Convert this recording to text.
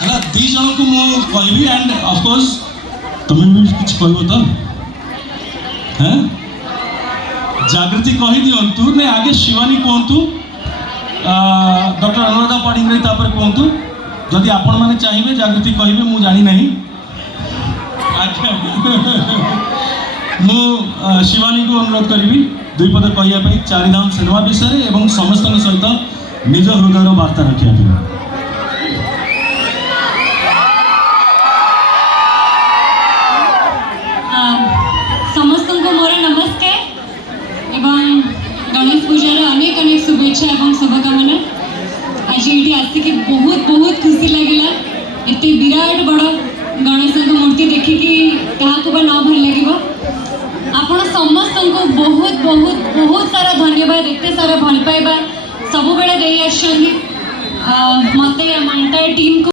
है दी जन को मु कहबी एंड ऑफ कोर्स तुम्हें भी कुछ कहबो तो हैं जागृति कहि दियंतु ने आगे शिवानी कहतु डॉक्टर अनुराधा पाणिग्राही तापर कहतु जदि आपण माने चाहिए जागृति कहबे मु जानी नहीं मु शिवानी को अनुरोध करी दुई पद कहवाई चारिधाम सिनेमा विषय एवं समस्त सहित निज हृदय वार्ता रखा समस्त को मोर नमस्कार एवं गणेश पूजार अनेक अनेक शुभेच्छा एवं शुभकामना। आज ये आसिक बहुत बहुत खुशी लगे एत विराट बड़ गणेश मूर्ति देखिकी क्या न भल लगे आपण समस्त को बहुत बहुत बहुत सारा धन्यवाद एत सारा भल पाइबा सब बेले मत टीम को